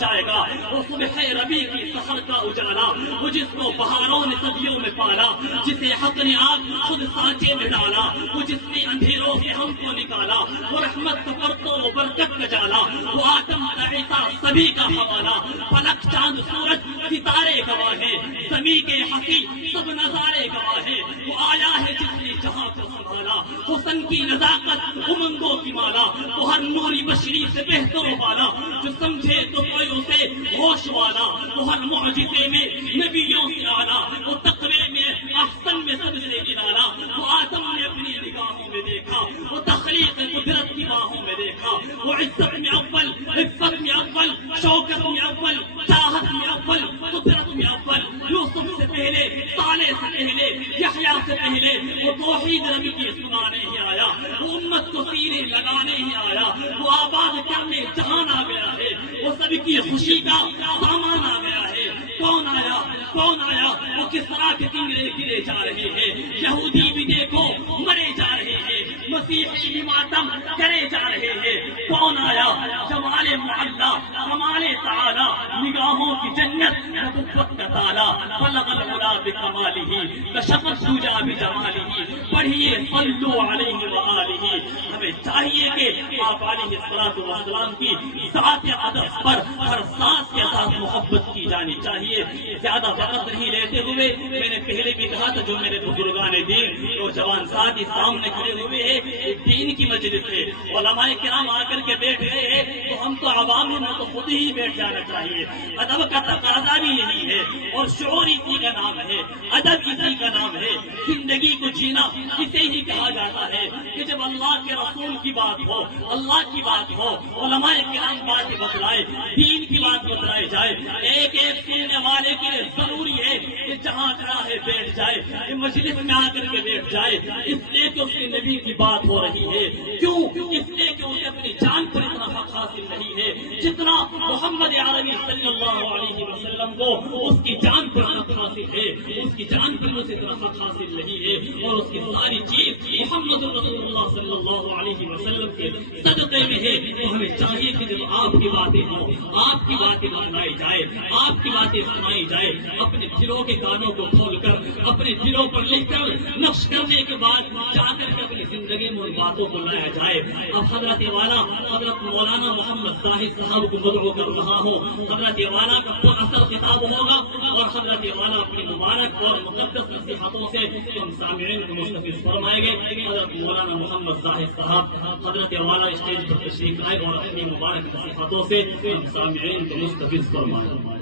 جائے گا وہ صبح ربیع کی سحر کا اجالا، وہ جس کو بہاروں نے صدیوں میں پالا، جسے حق نے آگ خود سانچے میں ڈالا، وہ جس نے اندھیروں سے ہم کو نکالا، وہ رحمت کا پرتو وہ برکت کا جالا، وہ آدم کا عیسیٰ سبھی کا حوالہ، فلک چاند سورج ستارے گواہ ہے، زمین کے ہنسی سب نظارے گواہ ہے، وہ آیا ہے جس نے جہاں کو سنبھالا، حسن کی نزاکت امنگوں کی مالا، وہ ہر نوری بشری سے بہتر والا، جو سمجھے تو سے ہوش والا، وہ ہر معجزے میں نبیوں سے آلہ، وہ تقوی میں احسن میں سب سے نرالا، وہ آدم نے اپنی نگاہوں میں دیکھا، وہ تخلیق قدرت کی باہوں میں دیکھا، وہ عزت میں اول، عزت میں اول، شوکت میں اول، چاہت میں اول، قدرت میں اول، یوسف سے پہلے، صالح سے پہلے، یحییٰ سے پہلے، وہ توحید نبی کی سنانے ہی آیا، وہ امت کو سینے لگانے ہی آیا، وہ آباد کرنے جہان آ گیا ہے، وہ سب کی خوشی کا سامان آ گیا ہے۔ کون آیا؟ کون آیا؟ وہ کسرا کے کنگرے گرے جا رہے ہیں، یہودی بھی دیکھو مرے جا رہے ہیں، مسیحی بھی ماتم کرے جا رہے ہیں۔ کون آیا؟ جمال معلا، کمال تعالی، نگاہوں کی جنت، نبوت کا تالا، بلغ العلا بکمالہ، کشف الدجی بجمالہ، پڑھیے صلو علیہ وآلہ۔ ہمیں چاہیے کہ آپ علیہ السلام کی ذات اقدس پر ہر سانس کے ساتھ محبت کی جانی چاہیے۔ زیادہ وقت نہیں لیتے ہوئے، میں نے پہلے بھی کہا تھا، جو میرے بزرگان دین اور جوان ساتھی سامنے کھڑے ہوئے ہیں، دین کی مجلس ہے، علماء کرام آ کر کے بیٹھ گئے ہیں، تو ہم تو عوام میں تو خود ہی بیٹھ جانا چاہیے۔ ادب کا تقاضا بھی یہی ہے، اور شعور اسی کا نام ہے، ادب اسی کا نام ہے۔ زندگی کو جینا اسے ہی کہا جاتا ہے کہ جب اللہ کے رسول کی بات ہو، اللہ کی بات ہو، علماء کرام باتیں بتلائے، دین کی بات بتلائی جائے، ایک ایک سننے والے کے لیے ضروری ہے کہ جہاں کھڑا ہے بیٹھ جائے، مجلس میں آ کر کے بیٹھ جائے، اس لیے کہ اس کے نبی کی بات ہو رہی ہے۔ کیوں؟ اس لیے کہ اسے اپنی جان پر اتنا حق حاصل نہیں ہے جتنا محمد عربی صلی اللہ علیہ وسلم کو اس کی جان پر حق حاصل ہے، اس کی جان پر اسے اتنا حق حاصل نہیں ہے، اور اس کی ساری چیز محمد رسول اللہ صلی اللہ علیہ وسلم کے صدقے میں ہے۔ تو ہمیں چاہیے کہ جب آپ کی باتیں ہوں، آپ کی باتیں بتلائی جائے، آپ کی باتیں سنائی جائے، اپنے دلوں کے کانوں کو کھول کر، اپنے دلوں پر لکھ کر نقش کرنے کے بعد جا کر کے اپنی زندگی میں ان باتوں کو لایا جائے۔ اب حضرت والا حضرت مولانا محمد زاہد صاحب کو مدعو کر رہا ہوں، حضرت والا کا تو اثر خطاب ہوگا، اور حضرت والا اپنی مبارک اور مقدس نصیحتوں سے ہم سامعین کو مستفیض فرمائیں گے۔ حضرت مولانا محمد زاہد صاحب حضرت والا اسٹیج پر تشریف لائے اور اپنی مبارک نصیحتوں سے ہم سامعین کو مستفیض فرمائیں۔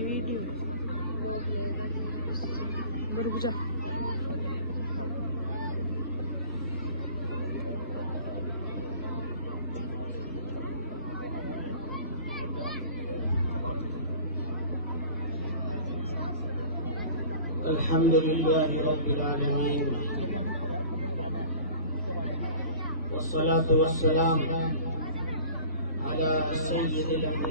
ویڈیو رک جا۔ الحمد لله رب العالمين، والصلاة والسلام على سيد الأنبياء